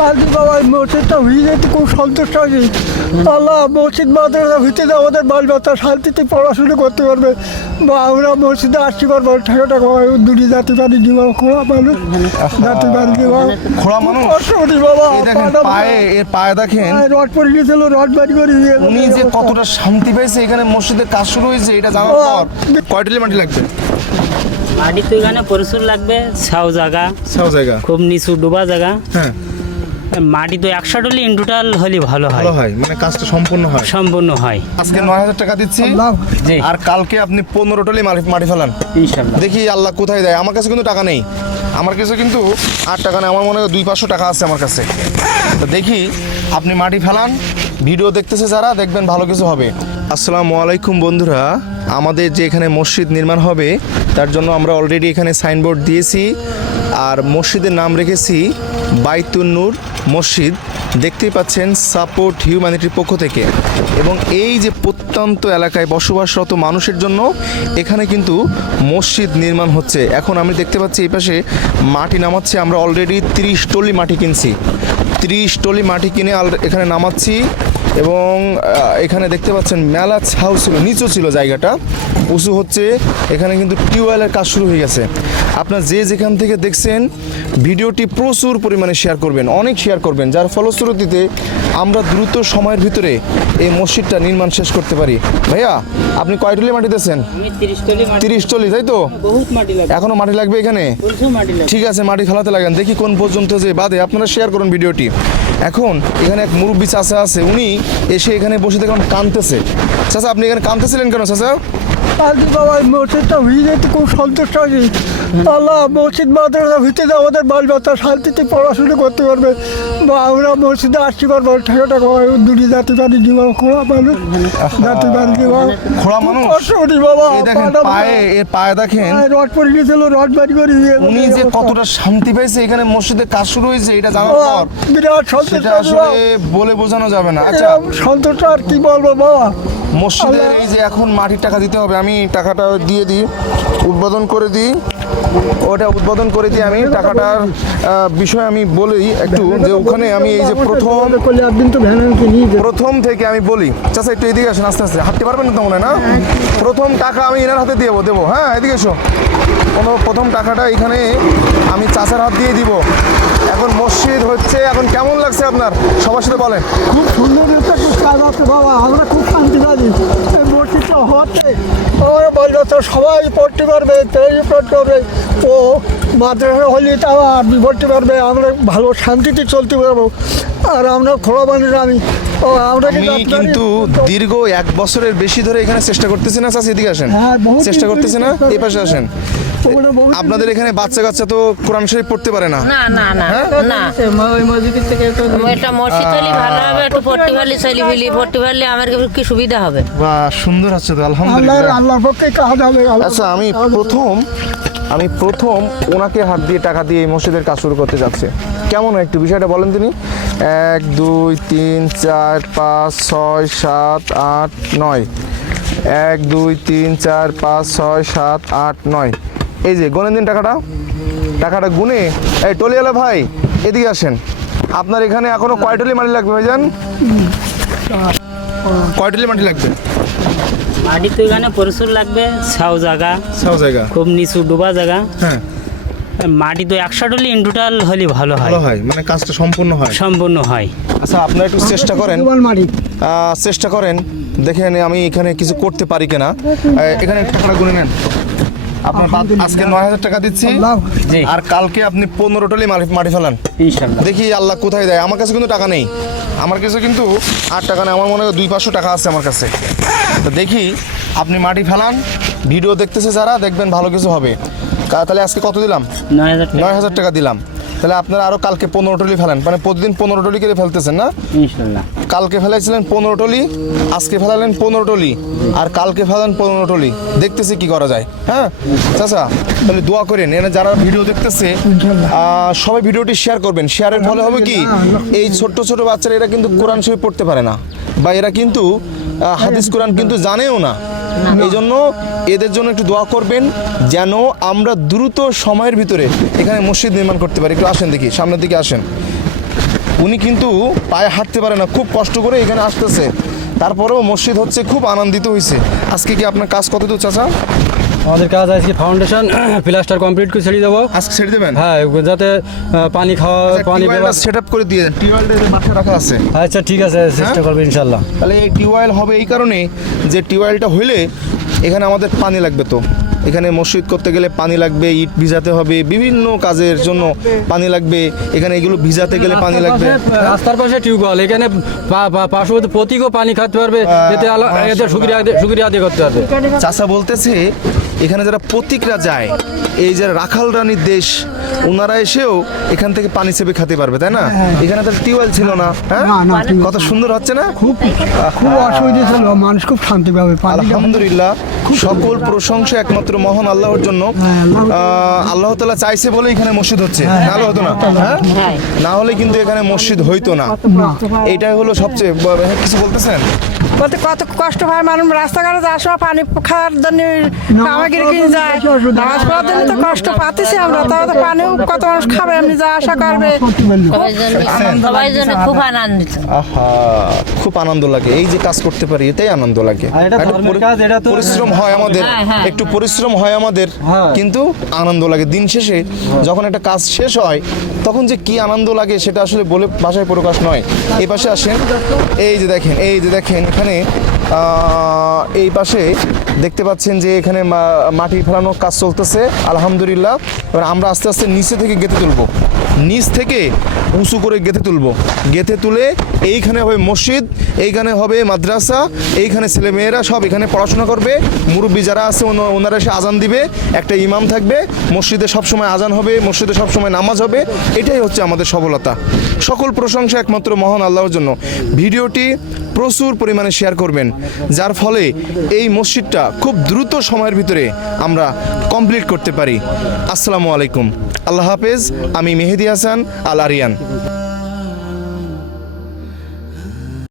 আজকে বাবা মসজিদটা ভিজে তো খুব সন্তুষ্ট আছি আল্লাহ মসজিদ মাদ্রাসা ভিতরে আমাদের বাল বাচ্চা শান্তিতে পড়াশুনো করতে পারবে। বা আমরা মসজিদে আসতে পারব ঠাকুরটা দুটি জাতি পারি দিবা খোলা মানুষ জাতি পারি দিবা খোড়া মানুষ? কষ্ট বাবা এই দেখেন পাটা- পায়ে এর পায়ে দেখেন। রড পড়ে গেছিল রড বাড়ি করে দিয়ে উনি যে কতটা শান্তি পেয়েছে এখানে মসজিদের কাজ শুরু হয়েছে এটা জানার পর কয়টিলি মাটি লাগবে? মাটি তো এখানে প্রচুর লাগবে ছাউ জায়গা। সব জায়গা। খুব নিচু ডোবা জায়গা। হ্যাঁ। মাটি তো একশো টলি ইন টোটাল হলে ভালো হয়। ভালো হয় মানে কাজটা সম্পূর্ণ হয়। সম্পূর্ণ হয়। আজকে নয় হাজার টাকা দিচ্ছি আর কালকে আপনি পনেরো টলি মাটি ফেলান। দেখি আল্লাহ কোথায় দেয়। আমার কাছে কিন্তু টাকা নেই। আমার কাছে কিন্তু আট টাকা নেই। আমার মনে হয় দুই পাঁচশো টাকা আছে আমার কাছে। তো দেখি আপনি মাটি ফেলান। ভিডিও দেখতেছে যারা দেখবেন ভালো কিছু হবে। আসসালামু আলাইকুম বন্ধুরা। আমাদের যে এখানে মসজিদ নির্মাণ হবে, তার জন্য আমরা অলরেডি এখানে সাইনবোর্ড দিয়েছি। আর মসজিদের নাম রেখেছি বাইতুন নূর মসজিদ। দেখতেই পাচ্ছেন সাপোর্ট হিউম্যানিটির পক্ষ থেকে। এবং এই যে প্রত্যন্ত এলাকায় বসবাসরত মানুষের জন্য এখানে কিন্তু মসজিদ নির্মাণ হচ্ছে। এখন আমি দেখতে পাচ্ছি এই পাশে মাটি নামাচ্ছে, আমরা অলরেডি তিরিশ টলি মাটি কিনছি। তিরিশ টলি মাটি কিনে এখানে নামাচ্ছি। এবং এখানে দেখতে পাচ্ছেন মেলা ছাউ ছিল নিচু ছিল জায়গাটা। উঁচু হচ্ছে এখানে কিন্তু টিউবওয়েলের কাজ শুরু হয়ে গেছে। আপনার যে যেখান থেকে দেখছেন ভিডিওটি প্রচুর পরিমাণে শেয়ার করবেন অনেক শেয়ার করবেন যার ফলশ্রুতিতে আমরা দ্রুত সময়ের ভিতরে এই মসজিদটা নির্মাণ শেষ করতে পারি। ভাইয়া আপনি কয় টলি মাটি দিয়েছেন? তিরিশ টলি টলি তাই তো? বহুত মাটি লাগবে। এখনও মাটি লাগবে এখানে? ঠিক আছে মাটি ফেলাতে লাগেন দেখি কোন পর্যন্ত যে বাদে আপনারা শেয়ার করুন ভিডিওটি। এখন এখানে এক মুরব্বী চাচা আছে উনি এসে এখানে বসে দেখলাম কাঁদতেছে চাচা আপনি এখানে কাঁদতেছিলেন কেন মসজিদটা তো খুব সন্তুষ্ট আছি। আল্লাহ মসজিদ মাদ্রাসা ভিতরে আমাদের বাল বাচ্চা শান্তিতে পড়াশুনো করতে পারবে। বা আমরা মসজিদে আসতে পারব দুটি জাতি পারি দিবা খোলা মানুষ জাতি পারি বাবা পায়ে এর পায়ে দেখেন। পায়ে রড পড়ে গেছিল রড বাড়ি করে দিয়ে উনি যে কতটা শান্তি পেয়েছে এখানে মসজিদের কাজ শুরু হয়েছে এটা জানার পর। বিরাট সেটা আসলে বলে বোঝানো যাবে না। আচ্ছা। এরকম আর কি বলব বাবা? মসজিদের এই যে এখন মাটির টাকা দিতে হবে আমি টাকাটা দিয়ে দিই উদ্বোধন করে দিই। ওটা উদ্বোধন করে দিয়ে আমি টাকাটার বিষয়ে আমি বলি একটু যে ওখানে আমি এই যে প্রথম প্রথম থেকে আমি বলি চাচা একটু এদিকে আসেন আস্তে আস্তে হাঁটতে পারবেন তো মনে হয় না? প্রথম টাকা আমি এনার হাতে দিয়ে দেবো হ্যাঁ এদিকে এসো। কোনো প্রথম টাকাটা এখানে আমি চাচার হাত দিয়ে দিব। এখন মসজিদ হচ্ছে এখন কেমন লাগছে আপনার? সবার সাথে বলেন। খুব সুন্দর কাজ আছে বাবা, আমরা খুব শান্তি পাই এই মসজিদটা হতে আমরা তো সবাই পড়তে পারবে তৈরি পড়তে পারবে ও মাদ্রাসা হলে তাও আপনি পড়তে পারবে আমরা ভালো শান্তিতে চলতে পারব। আর আমরা খোলা মানুষ আমি ও আমরা কিন্তু দীর্ঘ এক বছরের বেশি ধরে এখানে চেষ্টা করতেছি না চাচা এদিকে আসেন। হ্যাঁ, চেষ্টা করতেছি না এই পাশে আসেন। আপনাদের এখানে বাচ্চা কাচ্চা তো কোরআন শরীফ পড়তে পারে না। না না না না। ওই মসজিদের থেকে তো এটা মসজিদ চলি ভালো হবে একটু পট্টি ফালি চলি ফেলি পট্টি ফালি আমার কি সুবিধা হবে? বা সুন্দর আছে তো আলহামদুলিল্লাহ। আল্লাহর পক্ষে কাজ হবে আচ্ছা আমি প্রথম আমি প্রথম ওনাকে হাত দিয়ে, টাকা দিয়ে এই মসজিদের কাজ শুরু করতে যাচ্ছি। কেমন একটু বিষয়টা বলেন তিনি? এক, দুই, তিন, চার, পাঁচ, ছয়, সাত, আট, নয়। এক, দুই, তিন, চার, পাঁচ, ছয়, সাত, আট, নয়। এই যে গণেন দিন টাকাটা। টাকাটা গুনে। এই টলিয়ালা ভাই, এদিকে আসেন। আপনার এখানে এখনও কয় টলি মাটি লাগবে ভাইজান? কয় টলি মাটি লাগবে? মাটি তো এখানে প্রচুর লাগবে ছাউ জায়গা সব জায়গা। খুব নিচু ডোবা জায়গা। হ্যাঁ। মাটি তো একশো টলি ইন টোটাল হলে ভালো হয়। ভালো হয় মানে কাজটা সম্পূর্ণ হয়। সম্পূর্ণ হয়। আচ্ছা আপনারা একটু চেষ্টা করেন। মাটি। চেষ্টা করেন। দেখেন আমি এখানে কিছু করতে পারি কিনা। এখানে টাকাটা গুনে নেন। আপনার আজকে নয় হাজার টাকা দিচ্ছি। আর কালকে আপনি পনেরো টলি মাটি মাটি ফেলান। দেখি আল্লাহ কোথায় দেয়। আমার কাছে কিন্তু টাকা নেই। আমার কাছে কিন্তু আট টাকা নেই। আমার মনে হয় দুই পাঁচশো টাকা আছে আমার কাছে। তো দেখি আপনি মাটি ফেলান। ভিডিও দেখতেছে যারা দেখবেন ভালো কিছু হবে। তাহলে আজকে কত দিলাম? নয় হাজার টাকা দিলাম। তাহলে আপনারা আরও কালকে পনেরো টলি ফেলেন। মানে প্রতিদিন পনেরো টলি করে ফেলতেছেন না? কালকে ফেলাইছিলেন পনেরো টলি আজকে ফেলালেন পনেরো টলি আর কালকে ফেলেন পনেরো টলি। দেখতেছি কি করা যায় হ্যাঁ? চাচা তাহলে দোয়া করেন। এরা যারা ভিডিও দেখতেছে আহ, সবাই ভিডিওটি শেয়ার করবেন। শেয়ারের ফলে হবে কি? এই ছোট্ট ছোট বাচ্চারা এরা কিন্তু কোরআন শরীফ পড়তে পারে না। বা এরা কিন্তু হাদিস কোরআন কিন্তু জানেও না। এই জন্য এদের জন্য একটু দোয়া করবেন যেন আমরা দ্রুত সময়ের ভিতরে এখানে মসজিদ নির্মাণ করতে পারি। একটু আসেন দেখি, সামনের দিকে আসেন। উনি কিন্তু পায়ে হাঁটতে পারে না, খুব কষ্ট করে এখানে আসতেছে। তারপরেও মসজিদ হচ্ছে খুব আনন্দিত হয়েছে আজকে কি আপনার কাজ কত দূর চাচা? আমাদের কাজ আজকে ফাউন্ডেশন প্লাস্টার কমপ্লিট করে ছেড়ে দেবো। আজকে ছেড়ে দেবেন? হ্যাঁ যাতে পানি খাওয়া পানি দেওয়া সেট আপ করে দিয়ে টিউবওয়েলটা মাঠে রাখা আছে। আচ্ছা ঠিক আছে চেষ্টা করব ইনশাল্লাহ তাহলে এই টিউবওয়েল হবে এই কারণে যে টিউবওয়েলটা হইলে এখানে আমাদের পানি লাগবে তো। এখানে মসজিদ করতে গেলে পানি লাগবে ইট ভিজাতে হবে বিভিন্ন কাজের জন্য পানি লাগবে। এখানে এগুলো ভিজাতে গেলে পানি লাগবে। রাস্তার পাশে টিউবওয়েল এখানে পার্শ্ববর্তী প্রতীকও পানি খাতে পারবে এতে আলা- এতে সুক্রিয়া সুক্রিয়া আদায় করতে পারবে। চাচা বলতেছে এখানে যারা প্রতীকরা যায় এই যে রাখাল রানীর দেশ ওনারা এসেও এখান থেকে পানি চেপে খেতে পারবে তাই না? এখানে তো টিউবওয়েল ছিল না হ্যাঁ? কত সুন্দর হচ্ছে না? খুব খুব অসুবিধা ছিল মানুষ খুব শান্তি পাবে আলহামদুলিল্লাহ সকল প্রশংসা একমাত্র মহান আল্লাহর জন্য। হ্যাঁ, আল্লাহ- আহ, আল্লাহ তালা চাইছে বলে এখানে মসজিদ হচ্ছে। নাহলে হতো না হ্যাঁ? না হলে কিন্তু এখানে মসজিদ হইতো না। এটাই হলো সবচেয়ে হ্যাঁ, কিছু বলতেছেন? বলতে কত কষ্ট হয় মানুষ রাস্তাঘাটে যাওয়ার সময় পানি খাওয়ার জন্য আমাকে কিনে যায়। নামাজ পড়ার জন্য তো কষ্ট পাচ্ছি আমরা তাও তো পানিও কত মানুষ খাবে এমনি যা আশা করবে। সবাই জন্য খুব আনন্দিত। খুব আনন্দ লাগে এই যে কাজ করতে পারি এটাই আনন্দ লাগে। পরিশ্রম হয় আমাদের হ্যাঁ, হ্যাঁ। একটু পরিশ্রম হয় আমাদের। কিন্তু আনন্দ লাগে। দিন শেষে যখন একটা কাজ শেষ হয় তখন যে কি আনন্দ লাগে সেটা আসলে বলে ভাষায় প্রকাশ নয়। এই পাশে আসেন এই যে দেখেন এই যে দেখেন এখানে আহ, এই পাশে দেখতে পাচ্ছেন যে এখানে মাটি ফেলানোর কাজ চলতেছে আলহামদুলিল্লাহ। এবার আমরা আস্তে আস্তে নিচে থেকে গেঁথে তুলবো। নিচ থেকে উঁচু করে গেঁথে তুলবো। গেঁথে তুলে এইখানে হবে মসজিদ, এইখানে হবে মাদ্রাসা, এইখানে ছেলে মেয়েরা সব এখানে পড়াশোনা করবে। মুরব্বী যারা আছে ওনা- ওনারা এসে আজান দিবে, একটা ইমাম থাকবে। মসজিদে সবসময় আজান হবে, মসজিদে সবসময় নামাজ হবে, এটাই হচ্ছে আমাদের সফলতা। সকল প্রশংসা একমাত্র মহান আল্লাহর জন্য। ভিডিওটি প্রচুর পরিমাণে শেয়ার করবেন, যার ফলে এই মসজিদটা খুব দ্রুত সময়ের ভিতরে আমরা কমপ্লিট করতে পারি। আসসালামু আলাইকুম। আল্লাহ হাফেজ, আমি মেহেদি হাসান, আল আরিয়ান।